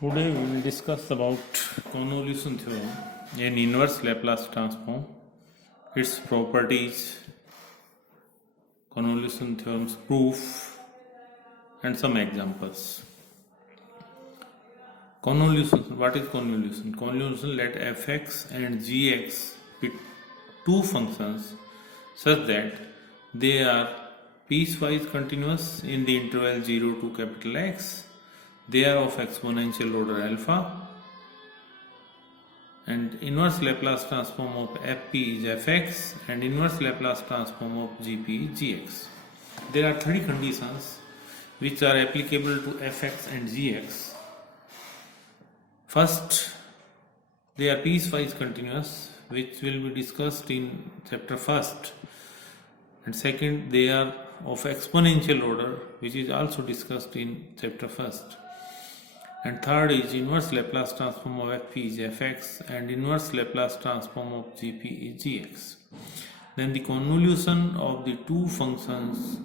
Today we will discuss about convolution theorem in inverse Laplace transform, its properties, convolution theorem's proof, and some examples. Convolution. What is convolution? Convolution, let fx and gx be two functions such that they are piecewise continuous in the interval 0 to capital X. They are of exponential order alpha, and inverse Laplace transform of fp is fx and inverse Laplace transform of gp is gx. There are three conditions which are applicable to fx and gx. First, they are piecewise continuous, which will be discussed in chapter first, and second, they are of exponential order, which is also discussed in chapter first. And third is inverse Laplace transform of fp is fx and inverse Laplace transform of gp is gx. Then the convolution of the two functions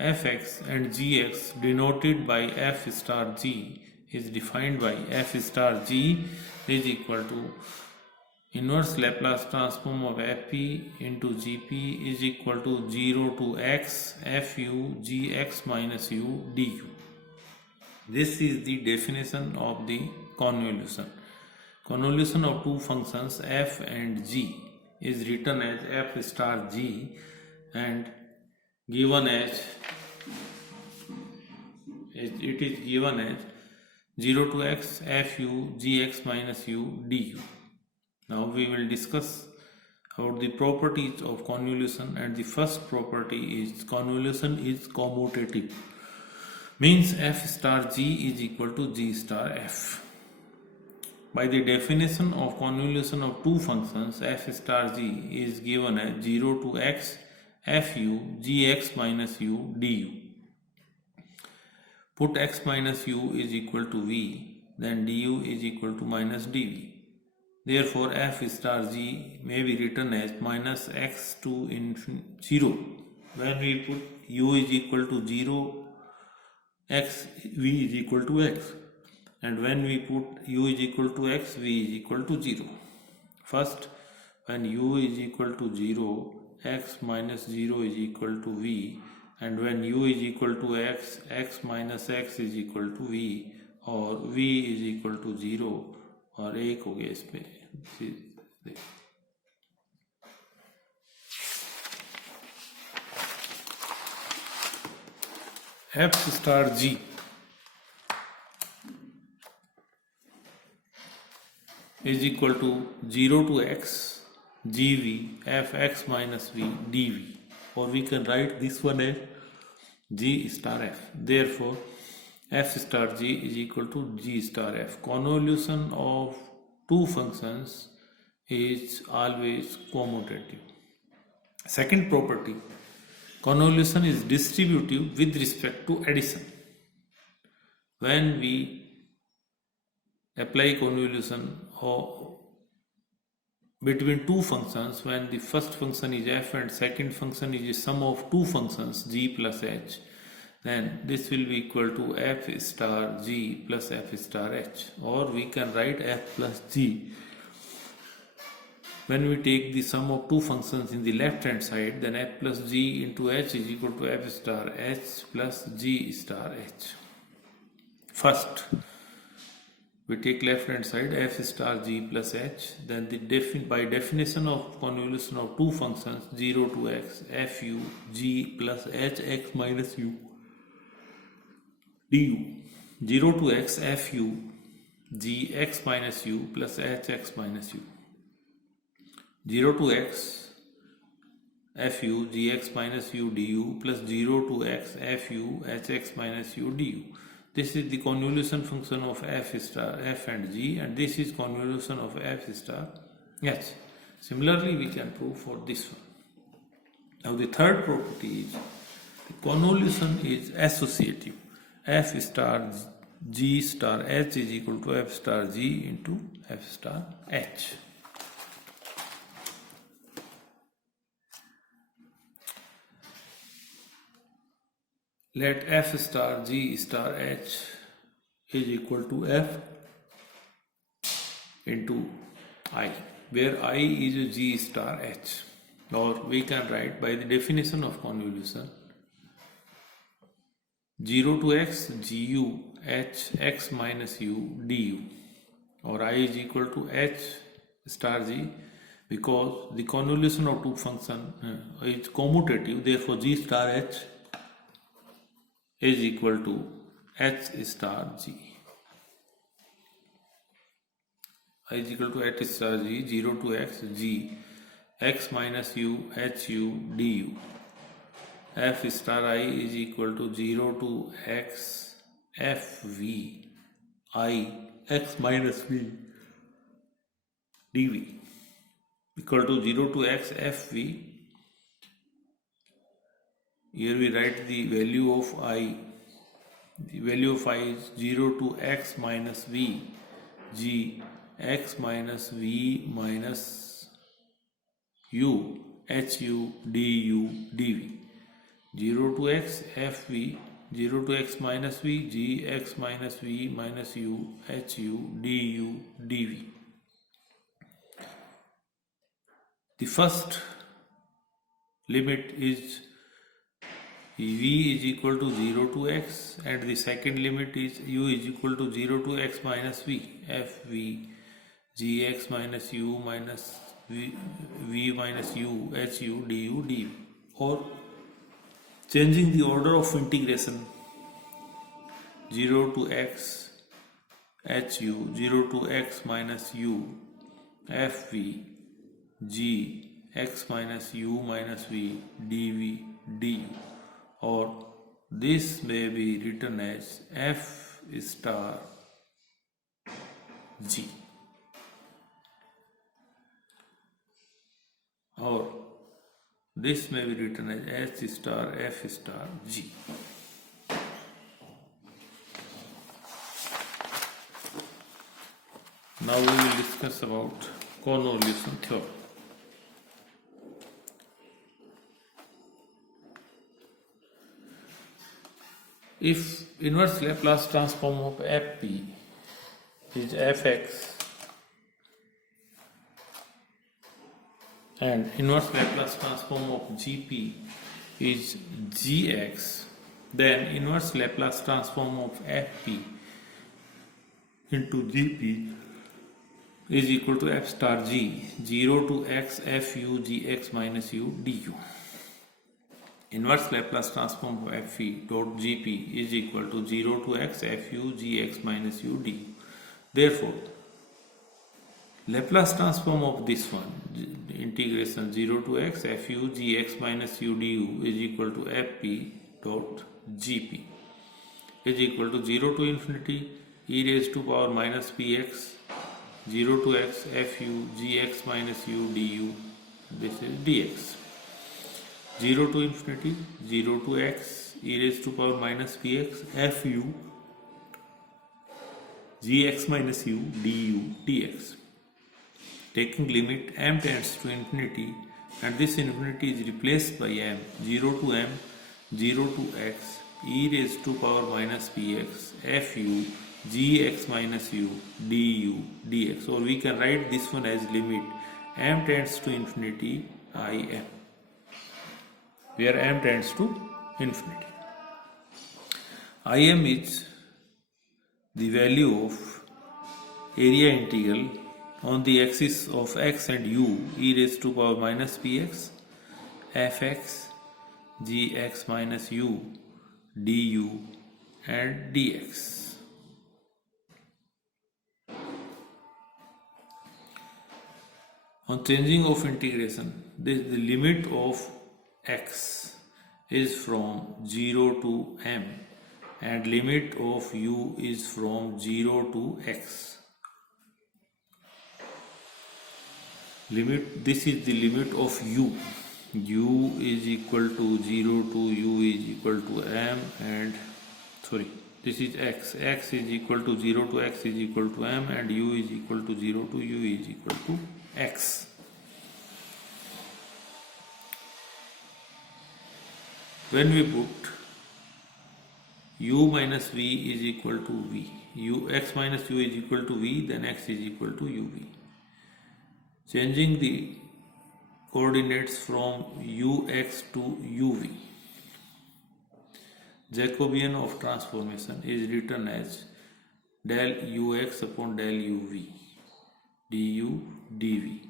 fx and gx denoted by f star g is defined by f star g is equal to inverse Laplace transform of fp into gp is equal to 0 to x fu gx minus u du. This is the definition of the convolution. Convolution of two functions f and g is written as f star g and given as it is given as 0 to x fu gx minus u du. Now we will discuss about the properties of convolution, and the first property is convolution is commutative. Means f star g is equal to g star f. By the definition of convolution of two functions, f star g is given as 0 to x fu gx minus u du. Put x minus u is equal to v, then du is equal to minus dv. Therefore, f star g may be written as minus x to 0. When we put u is equal to 0, x v is equal to x, and when we put u is equal to x, v is equal to 0. First, when u is equal to 0, x minus 0 is equal to v, and when u is equal to x, x minus x is equal to v, or v is equal to 0, और एक हो गया इसमें f star g is equal to 0 to x gv fx minus v dv, or we can write this one as g star f. Therefore, f star g is equal to g star f. Convolution of two functions is always commutative. Second property, convolution is distributive with respect to addition. When we apply convolution between two functions, when the first function is f and second function is a sum of two functions g plus h, then this will be equal to f star g plus f star h, or we can write f plus g. When we take the sum of two functions in the left hand side, then f plus g into h is equal to f star h plus g star h. First, we take left hand side f star g plus h, then by definition of convolution of two functions 0 to x fu g plus h x minus u du. 0 to x fu g x minus u plus h x minus u. 0 to x fu gx minus u du plus 0 to x fu hx minus u du. This is the convolution function of f star f and g, and this is convolution of f star h. Similarly, we can prove for this one. Now the third property is the convolution is associative. F star g star h is equal to f star g into f star h. Let f star g star h is equal to f into I, where I is G star H, or we can write by the definition of convolution 0 to x gu h x minus u du, or I is equal to h star g, because the convolution of two function is commutative, therefore G star h is equal to h star g. I is equal to h star g, 0 to x g x minus u h u du. F star I is equal to 0 to x f v I x minus v dv, equal to 0 to x f v. Here we write the value of I. The value of I is 0 to x minus v g x minus v minus u h u du dv. 0 to x f v, 0 to x minus v g x minus v minus u h u du dv. The first limit is v is equal to 0 to x, and the second limit is u is equal to 0 to x minus v f v g x minus u minus v minus u h u du dv, or changing the order of integration 0 to x h u, 0 to x minus u f v g x minus u minus v dv du, or this may be written as f star g, or this may be written as h star f star g. Now we will discuss about convolution theorem. If inverse Laplace transform of Fp is Fx and inverse Laplace transform of Gp is Gx, then inverse Laplace transform of Fp into Gp is equal to f star g, 0 to x fu gx minus u du. Inverse Laplace transform of Fp dot Gp is equal to 0 to x fu gx minus u du. Therefore, Laplace transform of this one, integration 0 to x fu gx minus u du, is equal to Fp dot Gp is equal to 0 to infinity e raised to power minus px 0 to x fu gx minus u du, this is dx. 0 to infinity 0 to x e raised to power minus px fu gx minus u du dx. Taking limit m tends to infinity, and this infinity is replaced by m, 0 to m 0 to x e raised to power minus px fu gx minus u du dx, or we can write this one as limit m tends to infinity im, where m tends to infinity. Im is the value of area integral on the axis of x and u e raised to power minus px fx gx minus u du and dx. On changing of integration, the limit of x is from 0 to m and limit of u is from 0 to x. This is the limit of u. U is equal to 0 to u is equal to m, and this is x. X is equal to 0 to x is equal to m, and u is equal to 0 to u is equal to x. When we put u minus v is equal to v. X minus u is equal to v, then x is equal to uv. Changing the coordinates from ux to uv. Jacobian of transformation is written as del ux upon del uv du dv.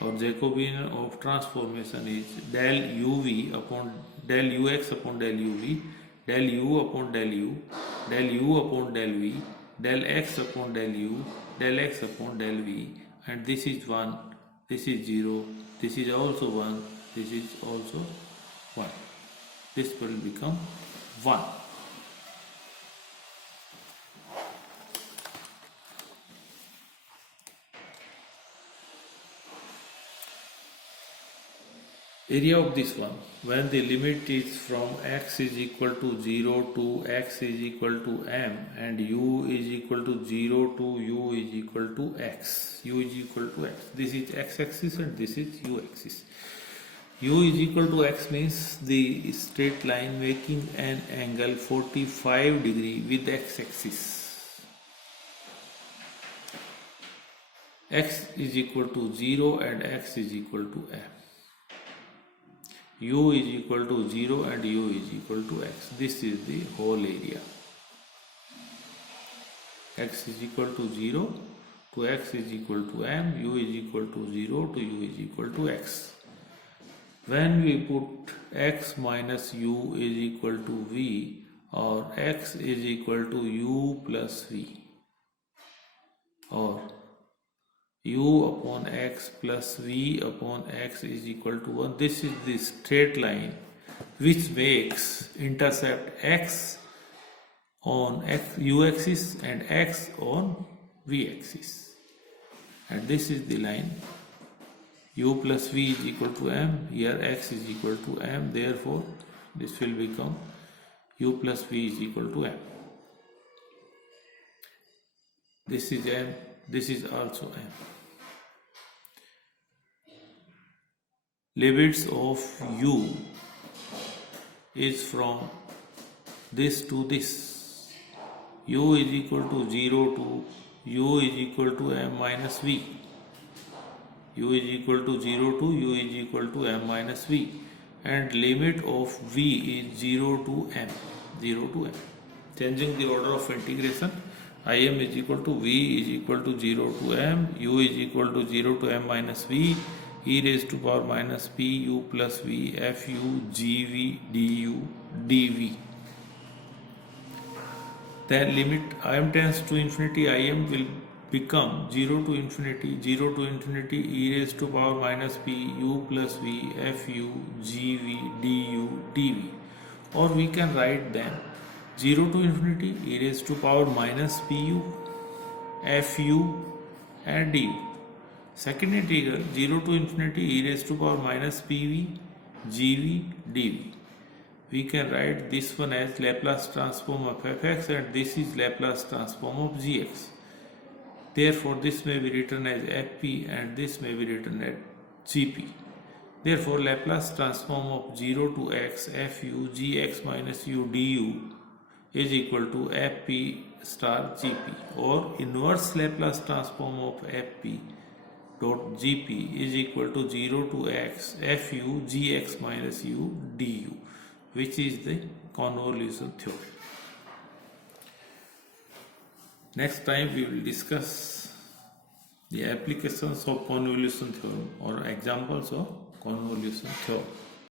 Or Jacobian of transformation is del uv upon del ux upon del uv, del u upon del u, del u upon del v, del x upon del u, del x upon del v, and this is 1, this is 0, this is also 1, this is also 1. This will become 1. Area of this one, when the limit is from x is equal to 0 to x is equal to m and u is equal to 0 to u is equal to x. U is equal to x. This is x-axis and this is u-axis. U is equal to x means the straight line making an angle 45 degree with x-axis. X is equal to 0 and x is equal to m. U is equal to 0 and u is equal to x. This is the whole area. X is equal to 0 to x is equal to m, u is equal to 0 to u is equal to x. When we put x minus u is equal to v or x is equal to u plus v or u upon x plus v upon x is equal to 1. This is the straight line which makes intercept x on u axis and x on v axis. And this is the line u plus v is equal to m. Here x is equal to m. Therefore, this will become u plus v is equal to m. This is m. This is also m. Limits of u is from this to this. U is equal to 0 to u is equal to m minus v. U is equal to 0 to u is equal to m minus v. And limit of v is 0 to m. 0 to m. Changing the order of integration, Im is equal to v is equal to 0 to m, u is equal to 0 to m minus v, e raised to power minus p u plus v fu gv du dv. Then limit Im tends to infinity, Im will become 0 to infinity e raised to power minus p u plus v fu gv du dv. Or we can write them 0 to infinity e raised to power minus pu fu and du. Second integral 0 to infinity e raised to power minus pv gv dv. We can write this one as Laplace transform of fx and this is Laplace transform of gx. Therefore, this may be written as fp and this may be written as gp. Therefore, Laplace transform of 0 to x fu gx minus u du is equal to fp star gp, or inverse Laplace transform of fp dot gp is equal to 0 to x fu gx minus u du, which is the convolution theorem. Next time we will discuss the applications of convolution theorem or examples of convolution theorem.